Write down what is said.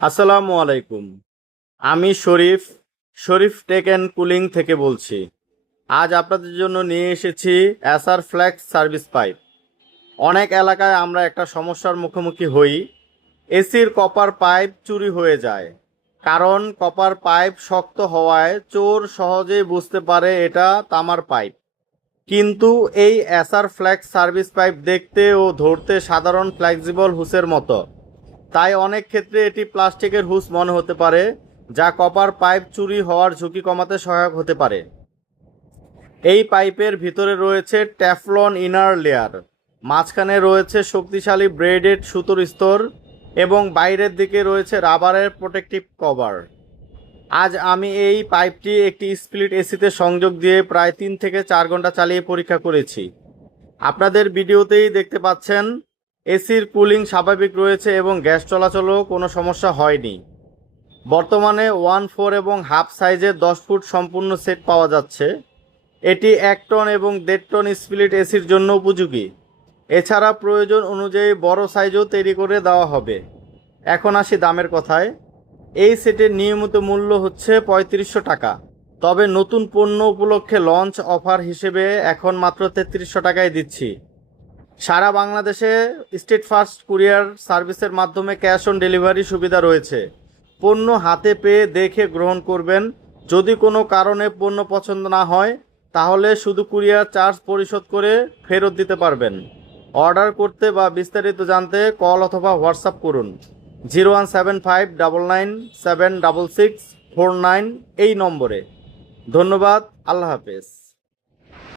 আসসালামু আলাইকুম। আমি শরীফ টেক অ্যান্ড কুলিং থেকে বলছি। আজ আপনাদের জন্য নিয়ে এসেছি এসআর ফ্ল্যাক্স সার্ভিস পাইপ। অনেক এলাকায় আমরা একটা সমস্যার মুখোমুখি হই, এসির কপার পাইপ চুরি হয়ে যায়। কারণ কপার পাইপ শক্ত হওয়ায় চোর সহজেই বুঝতে পারে এটা তামার পাইপ। কিন্তু এই এসআর ফ্ল্যাক্স সার্ভিস পাইপ দেখতে ও ধরতে সাধারণ ফ্লেক্সিবল হুসের মতো, তাই অনেক ক্ষেত্রে এটি প্লাস্টিকের হুস মনে হতে পারে, যা কপার পাইপ চুরি হওয়ার ঝুঁকি কমাতে সহায়ক হতে পারে। এই পাইপের ভিতরে রয়েছে ট্যাফলন ইনার লেয়ার, মাঝখানে রয়েছে শক্তিশালী ব্রেডেড সুতোর স্তর এবং বাইরের দিকে রয়েছে রাবারের প্রোটেক্টিভ কভার। আজ আমি এই পাইপটি একটি স্প্লিট এসিতে সংযোগ দিয়ে প্রায় 3 থেকে 4 ঘন্টা চালিয়ে পরীক্ষা করেছি। আপনাদের ভিডিওতেই দেখতে পাচ্ছেন এসির কুলিং স্বাভাবিক রয়েছে এবং গ্যাস চলাচলও কোনো সমস্যা হয়নি। বর্তমানে 1/4 এবং হাফ সাইজের 10 ফুট সম্পূর্ণ সেট পাওয়া যাচ্ছে। এটি 1 টন এবং 1.5 টন স্প্লিট এসির জন্য উপযোগী। এছাড়া প্রয়োজন অনুযায়ী বড় সাইজও তৈরি করে দেওয়া হবে। এখন আসি দামের কথায়। এই সেটের নিয়মিত মূল্য হচ্ছে 3500 টাকা, তবে নতুন পণ্য উপলক্ষে লঞ্চ অফার হিসেবে এখন মাত্র 3300 টাকায় দিচ্ছি। সারা বাংলাদেশে স্টেট ফার্স্ট কুরিয়ার সার্ভিসের মাধ্যমে ক্যাশ অন ডেলিভারি সুবিধা রয়েছে। পণ্য হাতে পেয়ে দেখে গ্রহণ করবেন। যদি কোনো কারণে পণ্য পছন্দ না হয়, তাহলে শুধু কুরিয়ার চার্জ পরিশোধ করে ফেরত দিতে পারবেন। অর্ডার করতে বা বিস্তারিত জানতে কল অথবা হোয়াটসঅ্যাপ করুন 01759976649 এই নম্বরে। ধন্যবাদ। আল্লাহ হাফেজ।